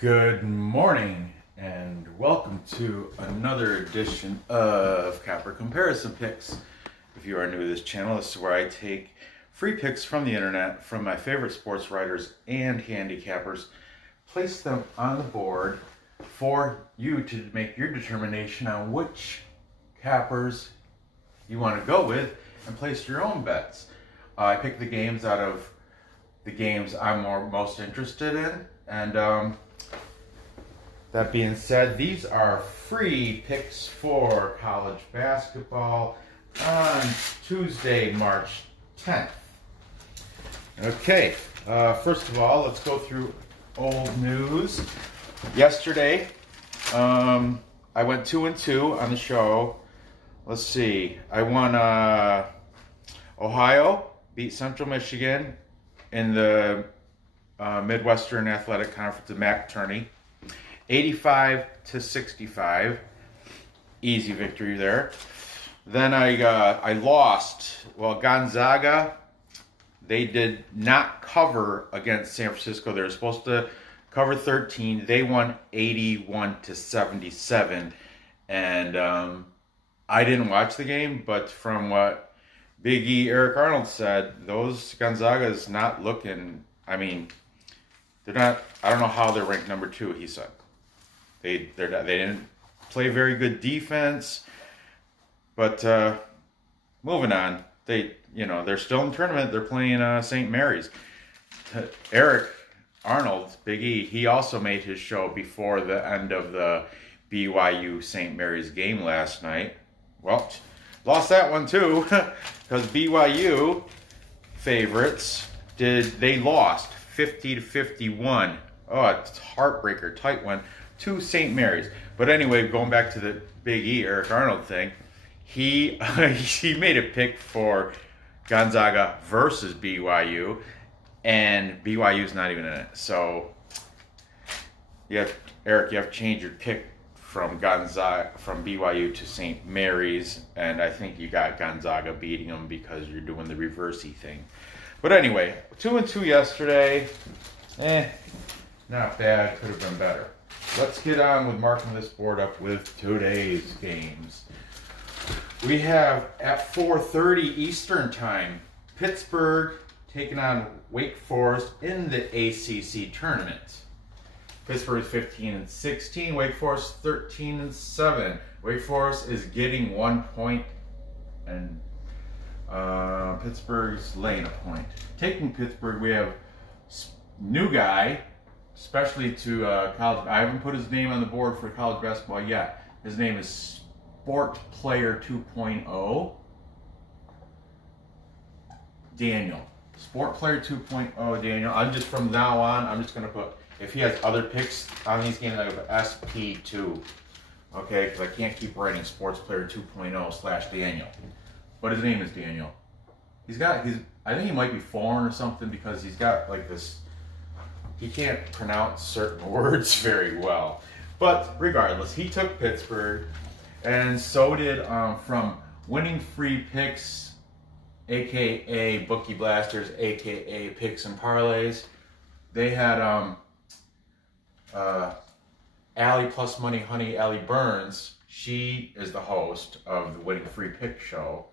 Good morning and welcome to another edition of Capper Comparison Picks. If you are new to this channel, this is where I take free picks from the internet from my favorite sports writers and handicappers, place them on the board for you to make your determination on which cappers you want to go with and place your own bets. I pick the games out of the games I'm most interested in, and that being said, these are free picks for college basketball on Tuesday, March 10th. Okay, first of all, let's go through old news. Yesterday, I went 2-2 on the show. Let's see, I won Ohio, beat Central Michigan in the Midwestern Athletic Conference, the MAC tourney. 85-65, easy victory there. Then I lost. Well, Gonzaga, they did not cover against San Francisco. They were supposed to cover 13. They won 81-77, and I didn't watch the game, but from what Big E Eric Arnold said, those Gonzaga's not looking. I mean, they're not. I don't know how they're ranked number 2. He said. They didn't play very good defense, but moving on. They're still in the tournament. They're playing St. Mary's. Eric Arnold, Big E, he also made his show before the end of the BYU St. Mary's game last night. Well, lost that one too because BYU favorites they lost 50-51. Oh, it's heartbreaker, tight one. To St. Mary's. But anyway, going back to the Big E, Eric Arnold thing, he made a pick for Gonzaga versus BYU, and BYU's not even in it. So, Eric, you have to change your pick from BYU to St. Mary's, and I think you got Gonzaga beating them because you're doing the reversey thing. But anyway, 2-2 yesterday. Not bad. Could have been better. Let's get on with marking this board up with today's games. We have at 4:30 Eastern Time, Pittsburgh taking on Wake Forest in the ACC tournament. Pittsburgh is 15-16, Wake Forest 13-7. Wake Forest is getting 1 point, and Pittsburgh's laying a point. Taking Pittsburgh, we have new guy. Especially to college. I haven't put his name on the board for college basketball yet. His name is Sport Player 2.0. Daniel. Sport Player 2.0 Daniel. From now on, I'm just going to put, if he has other picks on these games, I have SP2. Okay, because I can't keep writing Sports Player 2.0 / Daniel. But his name is Daniel. I think he might be foreign or something because he's got like this. He can't pronounce certain words very well. But regardless, he took Pittsburgh, and so did from Winning Free Picks, a.k.a. Bookie Blasters, a.k.a. Picks and Parlays. They had Allie Plus Money Honey, Allie Burns. She is the host of the Winning Free Pick show,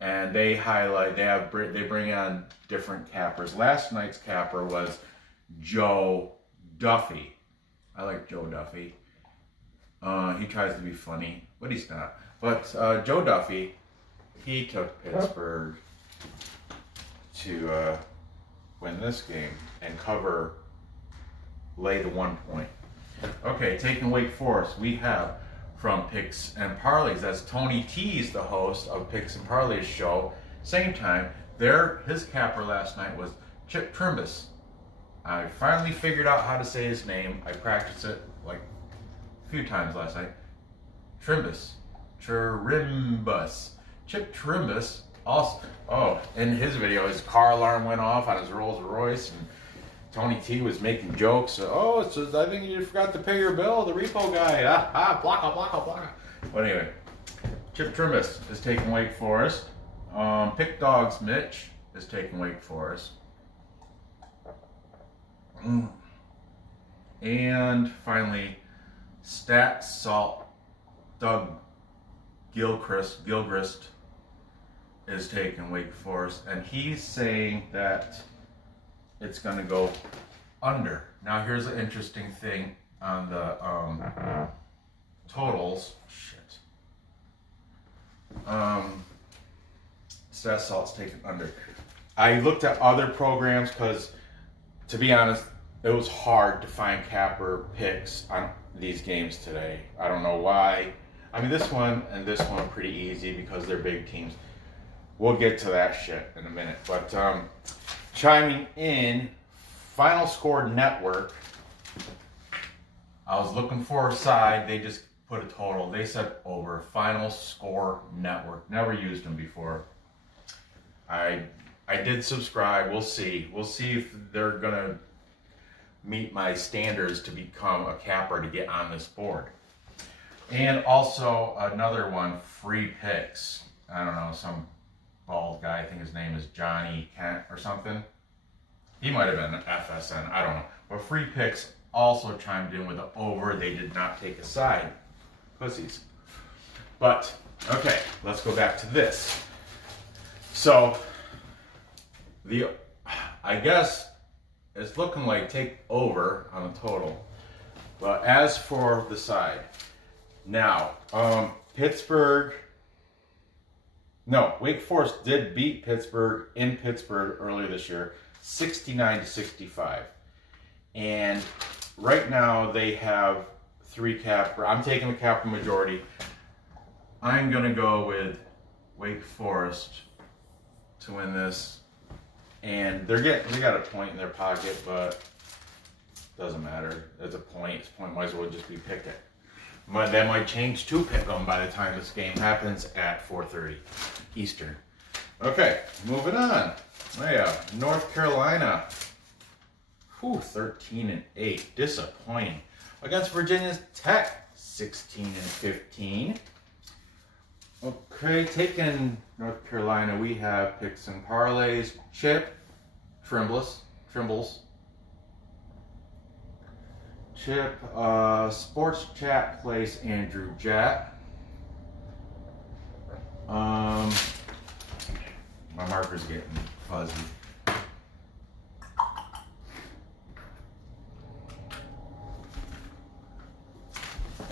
and they bring on different cappers. Last night's capper was Joe Duffy. I like Joe Duffy. He tries to be funny, but he's not. But Joe Duffy, he took Pittsburgh to win this game and lay the 1 point. Okay, taking Wake Forest, we have from Picks and Parlays. That's Tony T's the host of Picks and Parlays show. Same time, his capper last night was Chip Trimbus. I finally figured out how to say his name. I practiced it like a few times last night. Chirimbus. Chip Trimbus. Also, in his video, his car alarm went off on his Rolls Royce, and Tony T was making jokes. I think you forgot to pay your bill, the repo guy. Blocka. But anyway, Chip Trimbus is taking Wake Forest. Pick Dogs Mitch is taking Wake Forest. And finally, Stat Salt Doug Gilchrist is taking Wake Forest, and he's saying that it's going to go under. Now, here's an interesting thing on the totals. Shit. Stat Salt's taking under. I looked at other programs because, to be honest, it was hard to find capper picks on these games today. I don't know why. I mean, this one and this one are pretty easy because they're big teams. We'll get to that shit in a minute. But chiming in, Final Score Network. I was looking for a side. They just put a total. They said over. Final Score Network. Never used them before. I did subscribe. We'll see. We'll see if they're gonna meet my standards to become a capper to get on this board. And also another one, Free Picks. I don't know, some bald guy, I think his name is Johnny Kent or something. He might have been an FSN, I don't know. But Free Picks also chimed in with an over. They did not take a side. Pussies. But, okay, let's go back to this. So, I guess it's looking like take over on the total. But as for the side, now, Wake Forest did beat Pittsburgh in Pittsburgh earlier this year, 69-65. And right now they have 3 capper. I'm taking the capper majority. I'm going to go with Wake Forest to win this. And they got a point in their pocket, but doesn't matter. It's a point. It's a point. Might as well just be pick it. That might change to pick them by the time this game happens at 4:30 Eastern. Okay, moving on. Oh yeah, North Carolina. 13-8. Disappointing. Against Virginia Tech, 16-15. Okay, taking North Carolina, we have picks and parlays. Chip, Trimbles. Chip, Sports Chat plays Andrew Jack. My marker's getting fuzzy.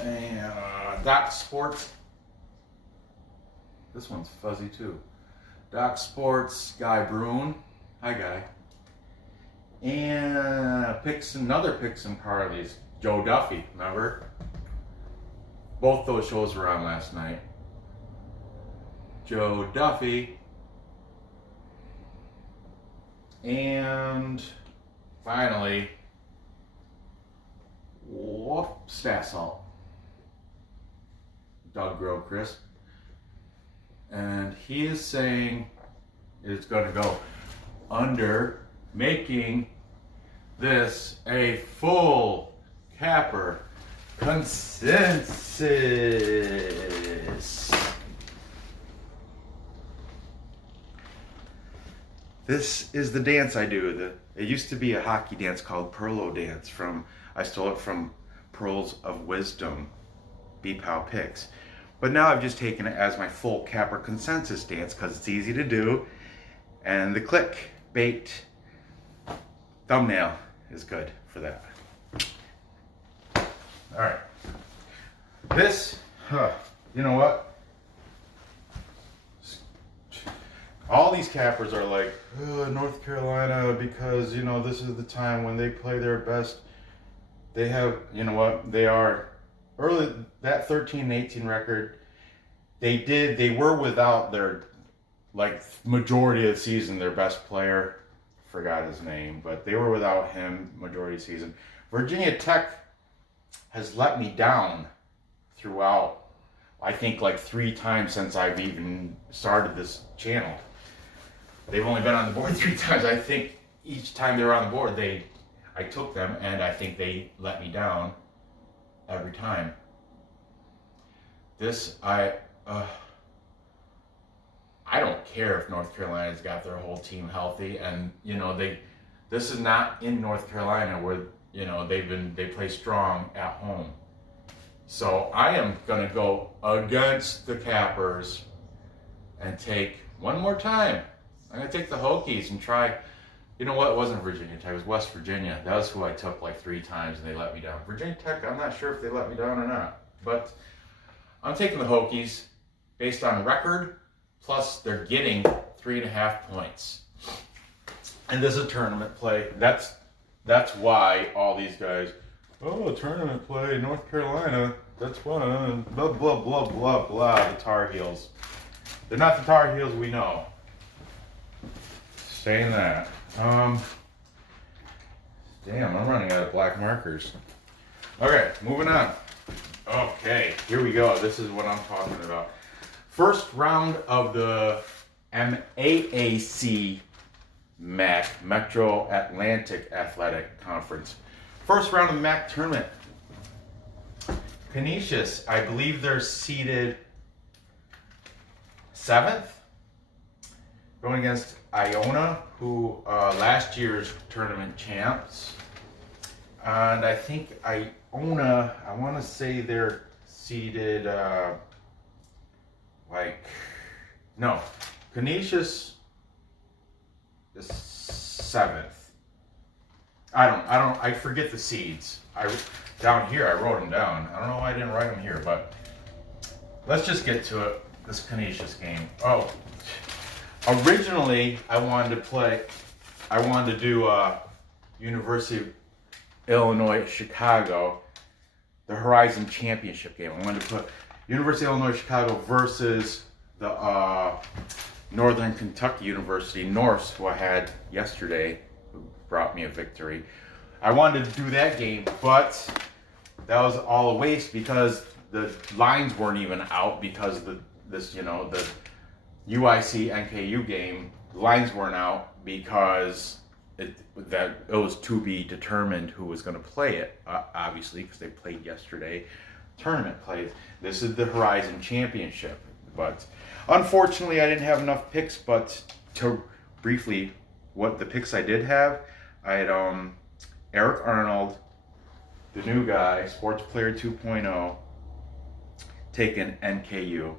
And Doc Sports. This one's fuzzy too. Doc Sports, Guy Bruin. Hi, Guy. And another picks and parlays. Joe Duffy, remember? Both those shows were on last night. Joe Duffy. And finally, Stat Salt. Doug Gilchrist. And he is saying it's going to go under, making this a full capper consensus. This is the dance I do. It used to be a hockey dance called Perlo Dance. I stole it from Pearls of Wisdom, B-Pow Picks. But now I've just taken it as my full capper consensus dance because it's easy to do. And the clickbait thumbnail is good for that. All right. This, you know what? All these cappers are like, North Carolina, because, this is the time when they play their best. They have, they are early, that 13-18 record, they were without their, majority of the season, their best player, forgot his name, but they were without him majority of the season. Virginia Tech has let me down throughout, I think 3 times since I've even started this channel. They've only been on the board 3 times. I think each time they were on the board, I took them, and I think they let me down every time. I don't care if North Carolina's got their whole team healthy, and this is not in North Carolina where You know, they play strong at home. So I am going to go against the Cappers and take one more time. I'm going to take the Hokies and try. You know what? It wasn't Virginia Tech. It was West Virginia. That was who I took like 3 times and they let me down. Virginia Tech, I'm not sure if they let me down or not. But I'm taking the Hokies based on record, plus they're getting 3.5 points. And this is a tournament play. That's why all these guys, oh, tournament play, North Carolina, that's fun, blah, blah, blah, blah, blah, the Tar Heels. They're not the Tar Heels we know. Saying that. Damn, I'm running out of black markers. Okay, moving on. Okay, here we go. This is what I'm talking about. First round of the MAAC MAC, Metro Atlantic Athletic Conference. First round of the MAC tournament. Canisius, I believe they're seeded 7th, going against Iona, who last year's tournament champs. And I think Iona, I want to say they're seeded Canisius is 7th. I forget the seeds. Down here, I wrote them down. I don't know why I didn't write them here, but let's just get to it. This Canisius game. Oh, originally I wanted to do University of Illinois Chicago, the Horizon Championship game. I wanted to put University of Illinois Chicago versus the Northern Kentucky University Norse, who I had yesterday, who brought me a victory. I wanted to do that game, but that was all a waste because the lines weren't even out because the UIC NKU game, the lines weren't out because it was to be determined who was going to play it, obviously, because they played yesterday. Tournament plays. This is the Horizon Championship, but unfortunately I didn't have enough picks. But to briefly, what the picks I did have, I had Eric Arnold, the new guy, Sports Player 2.0, taking NKU.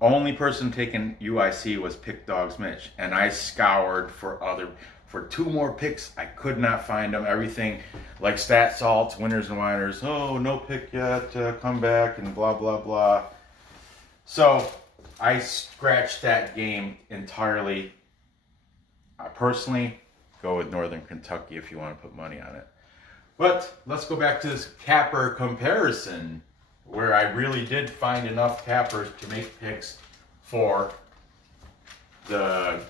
Only person taking UIC was Pick Dogs Mitch, and I scoured for 2 more picks. I could not find them. Everything like Stat Salts, Winners and Whiners. Oh, no pick yet. Come back and blah blah blah. So I scratched that game entirely. I personally go with Northern Kentucky if you want to put money on it. But let's go back to this capper comparison, where I really did find enough cappers to make picks for the,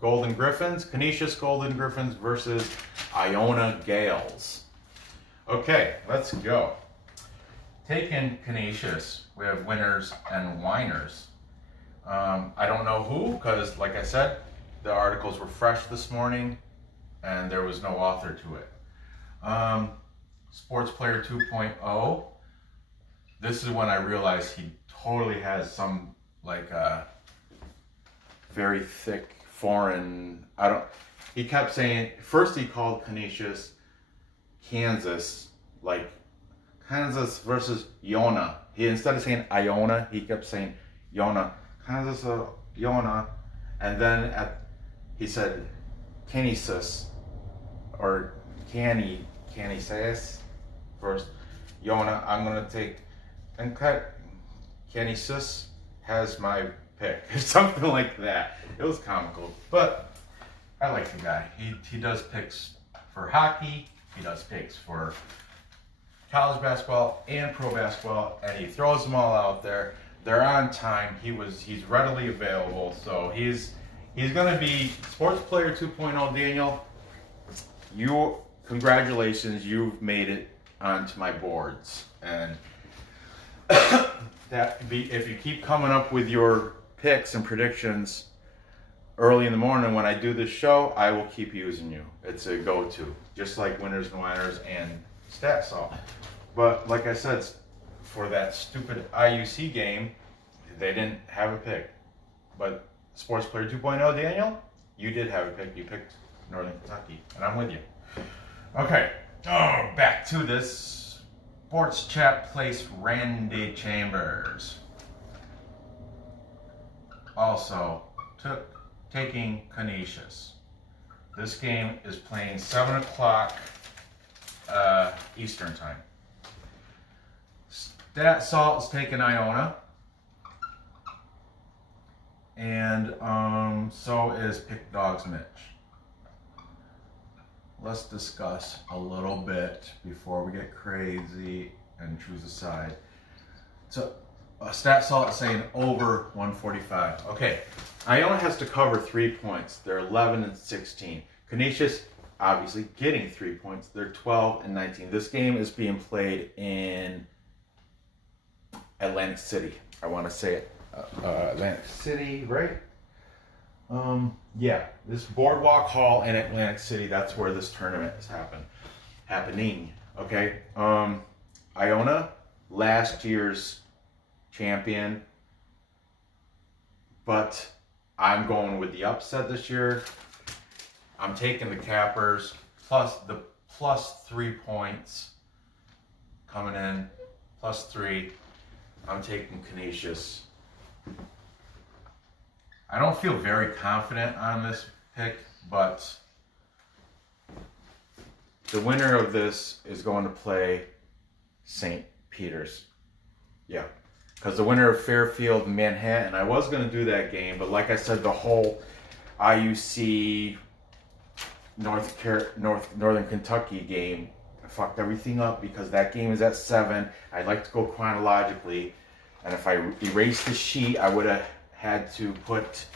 Golden Griffins? Canisius Golden Griffins versus Iona Gales. Okay, let's go. Taking Canisius, we have winners and whiners. I don't know who, because like I said, the articles were fresh this morning and there was no author to it. Sports Player 2.0. This is when I realized he totally has some very thick foreign. He kept saying, first he called Canisius Kansas, like Kansas versus Iona. Instead of saying Iona, he kept saying Iona, Kansas Iona, and then he said Canisius or Canisius first. Iona, I'm gonna take and cut. Canisius has my pick, or something like that. It was comical, but I like the guy. He does picks for hockey. He does picks for college basketball and pro basketball, and he throws them all out there. They're on time. He's readily available, so he's gonna be Sports Player 2.0. Daniel, congratulations, you've made it onto my boards, and if you keep coming up with your picks and predictions early in the morning when I do this show, I will keep using you. It's a go-to, just like Winners and Whiners and StatSalt. But like I said, for that stupid IUC game, they didn't have a pick. But Sports Player 2.0, Daniel, you did have a pick. You picked Northern Kentucky, and I'm with you. Okay. Oh, back to this sports chat place, Randy Chambers. Also, taking Canisius. This game is playing 7 o'clock Eastern time. Stat Salt is taking Iona. And so is Pick Dogs Mitch. Let's discuss a little bit before we get crazy and choose a side. So, Stat Salt is saying over 145. Okay, Iona has to cover 3 points. They're 11 and 16. Canisius, obviously, getting 3 points. They're 12 and 19. This game is being played in Atlantic City. I want to say it. Atlantic City, right? Yeah, this Boardwalk Hall in Atlantic City, that's where this tournament is happening. Okay. Iona, last year's champion, but I'm going with the upset this year. I'm taking the Cappers plus 3 points coming in, +3. I'm taking Canisius. I don't feel very confident on this pick, but the winner of this is going to play St. Peter's. Yeah, because the winner of Fairfield and Manhattan, I was going to do that game, but like I said, the whole IUC Northern Kentucky game fucked everything up because that game is at 7. I'd like to go chronologically, and if I erased the sheet, I would have had to put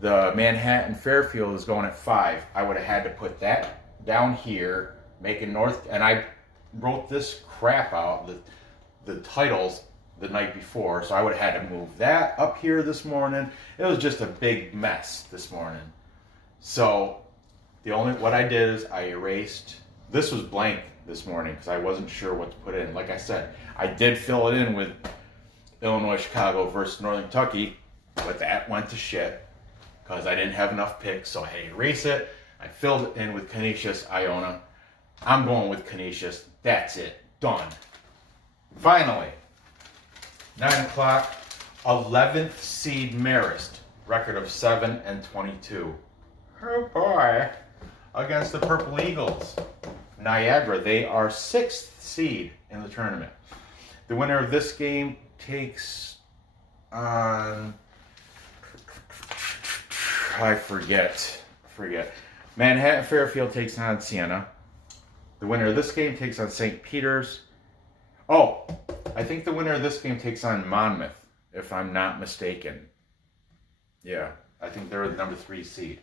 the Manhattan Fairfield is going at 5. I would have had to put that down here, making North, and I wrote this crap out, the titles the night before, so I would have had to move that up here this morning. It was just a big mess this morning. So what I did is I erased, this was blank this morning because I wasn't sure what to put in. Like I said, I did fill it in with Illinois, Chicago versus Northern Kentucky, but that went to shit because I didn't have enough picks, so I had to erase it. I filled it in with Canisius, Iona. I'm going with Canisius. That's it. Done. Finally, 9 o'clock, 11th seed Marist, record of 7 and 22. Oh boy. Against the Purple Eagles. Niagara, they are 6th seed in the tournament. The winner of this game takes on, I forget. Manhattan Fairfield takes on Siena. The winner of this game takes on St. Peter's. Oh, I think the winner of this game takes on Monmouth, if I'm not mistaken. Yeah, I think they're the number 3 seed.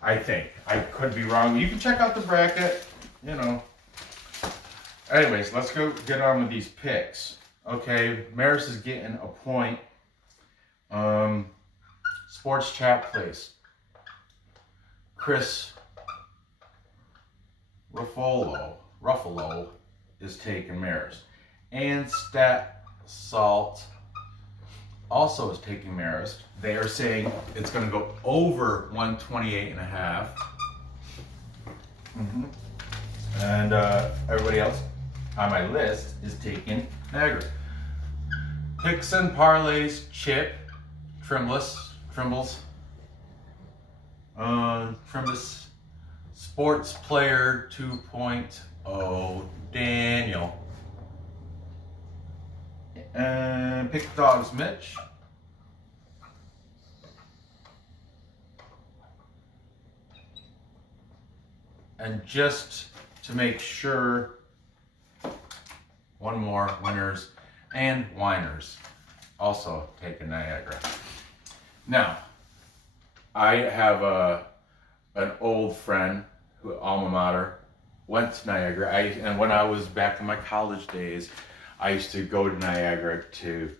I think. I could be wrong. You can check out the bracket, you know. Anyways, let's go get on with these picks. Okay, Marist is getting a point. Sports chat place. Chris Ruffalo is taking Marist. And Stat Salt also is taking Marist. They are saying it's going to go over 128.5. And everybody else on my list is taking Niagara. Picks and parlays, Chip, Trimbles, Trimbus, Sports Player 2.0, Daniel, and Pick Dogs Mitch, and just to make sure, one more, winners and whiners also taking Niagara. Now, I have an old friend who alma mater went to Niagara. And when I was back in my college days, I used to go to Niagara to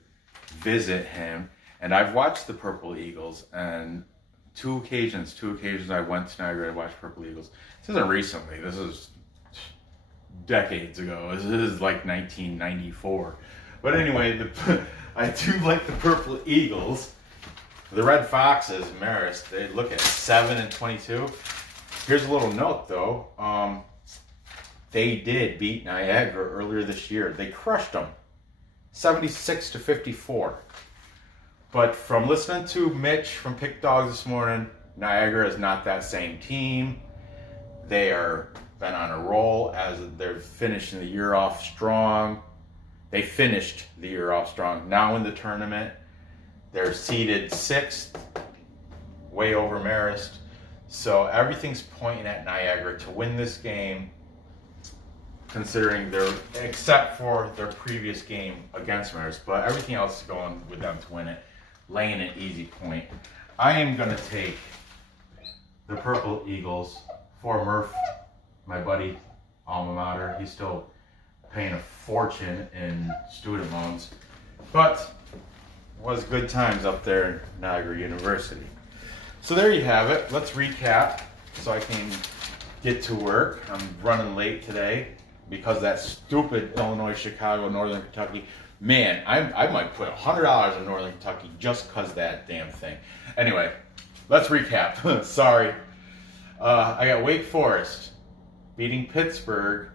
visit him. And I've watched the Purple Eagles, and two occasions I went to Niagara to watch Purple Eagles. This isn't recently. This is decades ago. This is like 1994. But anyway, I do like the Purple Eagles. The Red Foxes, Marist, they look at 7 and 22. Here's a little note, though. They did beat Niagara earlier this year. They crushed them, 76-54. But from listening to Mitch from Pick Dogs this morning, Niagara is not that same team. They are been on a roll as they're finishing the year off strong. They finished the year off strong. Now in the tournament, they're seeded 6th, way over Marist. So everything's pointing at Niagara to win this game, considering except for their previous game against Marist, but everything else is going with them to win it, laying an easy point. I am going to take the Purple Eagles for Murph, my buddy, alma mater. He's still paying a fortune in student loans, but it was good times up there in Niagara University. So there you have it. Let's recap so I can get to work. I'm running late today because that stupid Illinois, Chicago, Northern Kentucky. Man, I might put $100 in Northern Kentucky just because of that damn thing. Anyway, let's recap. Sorry. I got Wake Forest beating Pittsburgh.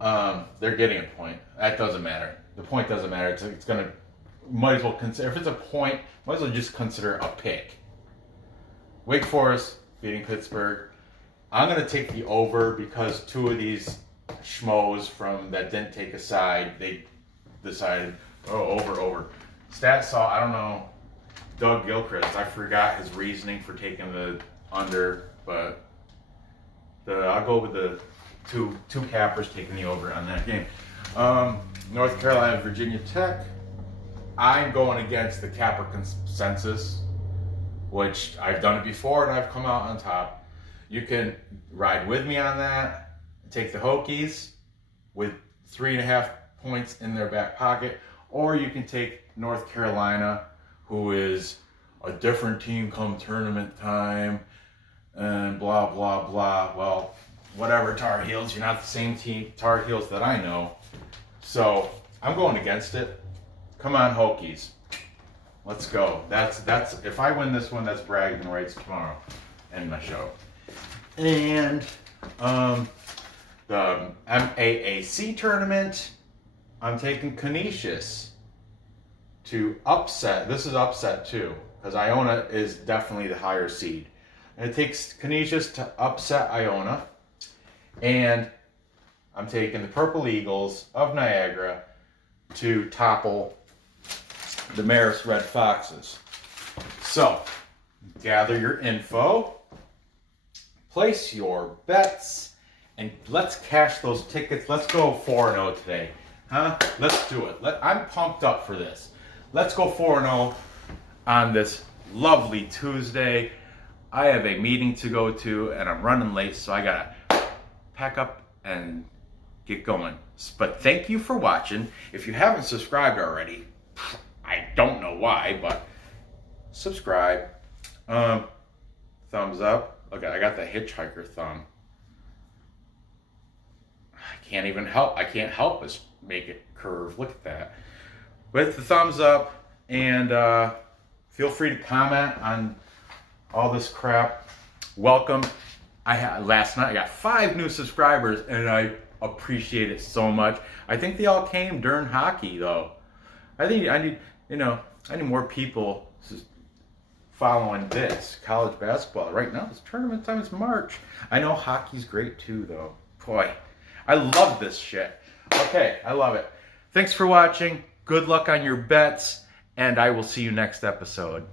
They're getting a point. That doesn't matter. The point doesn't matter. It's going to, might as well consider, if it's a point, might as well just consider a pick. Wake Forest beating Pittsburgh. I'm going to take the over because two of these schmoes from that didn't take a side, they decided, over. Stat saw, I don't know, Doug Gilchrist. I forgot his reasoning for taking the under, but I'll go with the two cappers taking the over on that game. North Carolina, Virginia Tech. I'm going against the capper consensus, which I've done it before and I've come out on top. You can ride with me on that, take the Hokies with 3.5 points in their back pocket, or you can take North Carolina, who is a different team come tournament time, and blah, blah, blah. Well, whatever, Tar Heels, you're not the same team, Tar Heels that I know. So I'm going against it. Come on, Hokies. Let's go. That's if I win this one, that's bragging rights tomorrow. End my show. And the MAAC tournament, I'm taking Canisius to upset. This is upset too, because Iona is definitely the higher seed. And it takes Canisius to upset Iona. And I'm taking the Purple Eagles of Niagara to topple the Marist Red Foxes. So, gather your info, place your bets, and let's cash those tickets. Let's go 4-0 today. Huh? Let's do it. I'm pumped up for this. Let's go 4-0 on this lovely Tuesday. I have a meeting to go to, and I'm running late, so I gotta pack up and get going. But thank you for watching. If you haven't subscribed already, I don't know why, but subscribe. Thumbs up. Look, I got the hitchhiker thumb. I can't even help. I can't help but make it curve. Look at that. With the thumbs up, and feel free to comment on all this crap. Welcome. Last night I got 5 new subscribers, and I appreciate it so much. I think they all came during hockey, though. I think I need more people following this college basketball. Right now it's tournament time. It's March. I know hockey's great too, though. Boy, I love this shit. Okay, I love it. Thanks for watching. Good luck on your bets, and I will see you next episode.